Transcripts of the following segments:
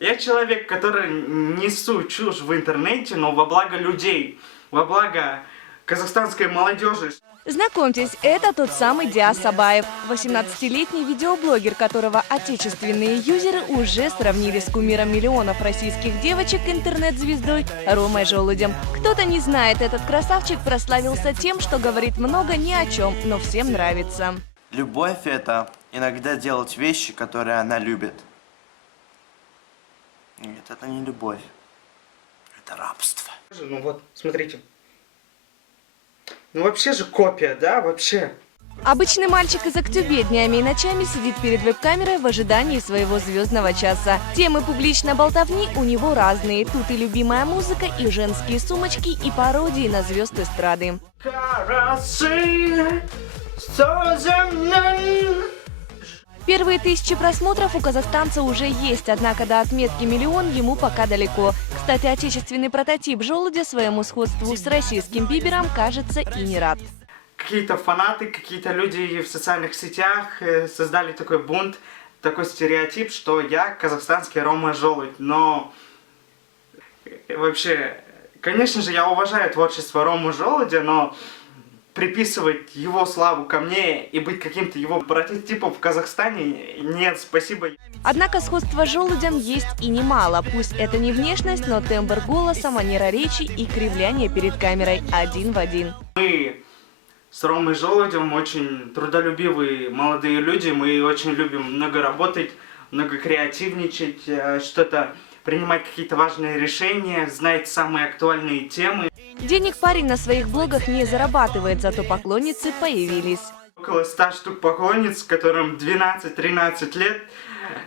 Я человек, который несу чушь в интернете, но во благо людей, во благо казахстанской молодежи. Знакомьтесь, это тот самый Диас Сабаев, 18-летний видеоблогер, которого отечественные юзеры уже сравнили с кумиром миллионов российских девочек интернет-звездой Ромой Желудем. Кто-то не знает, этот красавчик прославился тем, что говорит много ни о чем, но всем нравится. Любовь – это иногда делать вещи, которые она любит. Нет, это не любовь. Это рабство. Ну вот, смотрите. Ну вообще же копия, да, вообще. Обычный мальчик из Актюбе днями и ночами сидит перед веб-камерой в ожидании своего звездного часа. Темы публичной болтовни у него разные. Тут и любимая музыка, и женские сумочки, и пародии на звезд эстрады. Первые 1000 просмотров у казахстанца уже есть, однако до отметки миллион ему пока далеко. Кстати, отечественный прототип Желудя своему сходству с российским Бибером, кажется, и не рад. Какие-то фанаты, какие-то люди в социальных сетях создали такой бунт, такой стереотип, что я казахстанский Рома Желудь. Но вообще, конечно же, я уважаю творчество Ромы Желудя, но приписывать его славу ко мне и быть каким-то его прототипом в Казахстане – нет, спасибо. Однако сходства с Желудем есть и немало. Пусть это не внешность, но тембр голоса, манера речи и кривляние перед камерой один в один. Мы с Ромой Желудем очень трудолюбивые молодые люди. Мы очень любим много работать, много креативничать, что-то принимать какие-то важные решения, знать самые актуальные темы. Денег парень на своих блогах не зарабатывает, зато поклонницы появились. Около 100 штук поклонниц, которым 12-13 лет,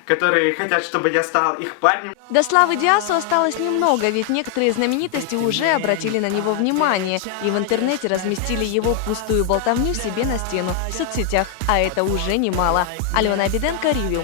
которые хотят, чтобы я стал их парнем. До славы Диасу осталось немного, ведь некоторые знаменитости уже обратили на него внимание и в интернете разместили его пустую болтовню себе на стену в соцсетях, а это уже немало. Алена Абиденко, Ревью.